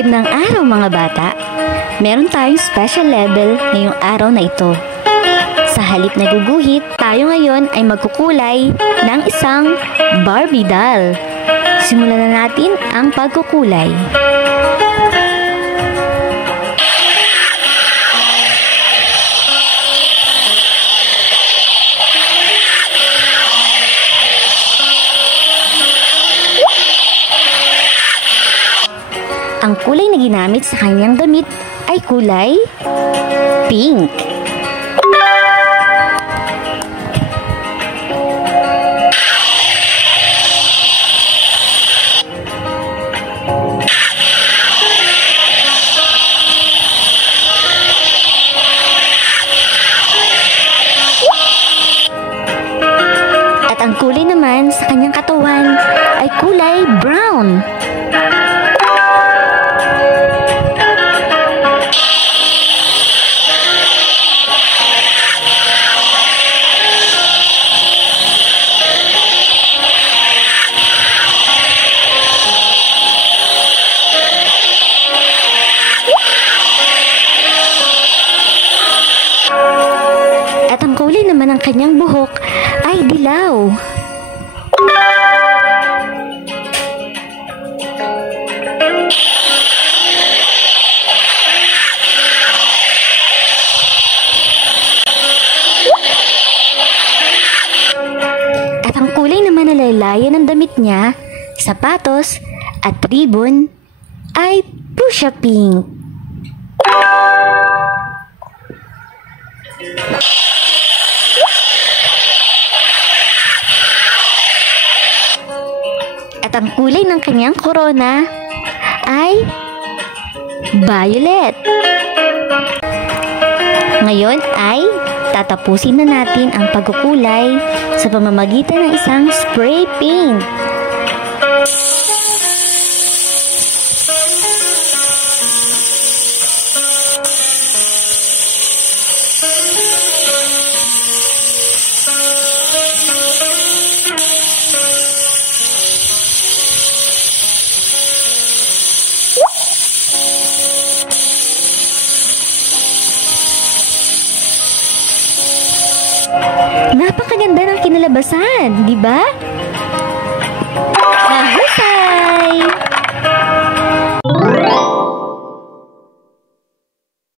Magandang araw mga bata! Meron tayong special level ngayong araw na ito. Sa halip na guguhit, tayo ngayon ay magkukulay ng isang Barbie doll. Simulan na natin ang pagkukulay. Ang kulay na ginamit sa kanyang damit ay kulay pink. At ang kulay naman sa kanyang katawan ay kulay brown. At ang kulay naman ng kanyang buhok ay dilaw. At ang kulay naman na laylayan ng damit niya, sapatos at ribbon ay fuchsia pink. At ang kulay ng kanyang korona ay violet. Ngayon ay tatapusin na natin ang pagkukulay sa pamamagitan ng isang spray paint. Napakaganda ng kinalabasan, di ba?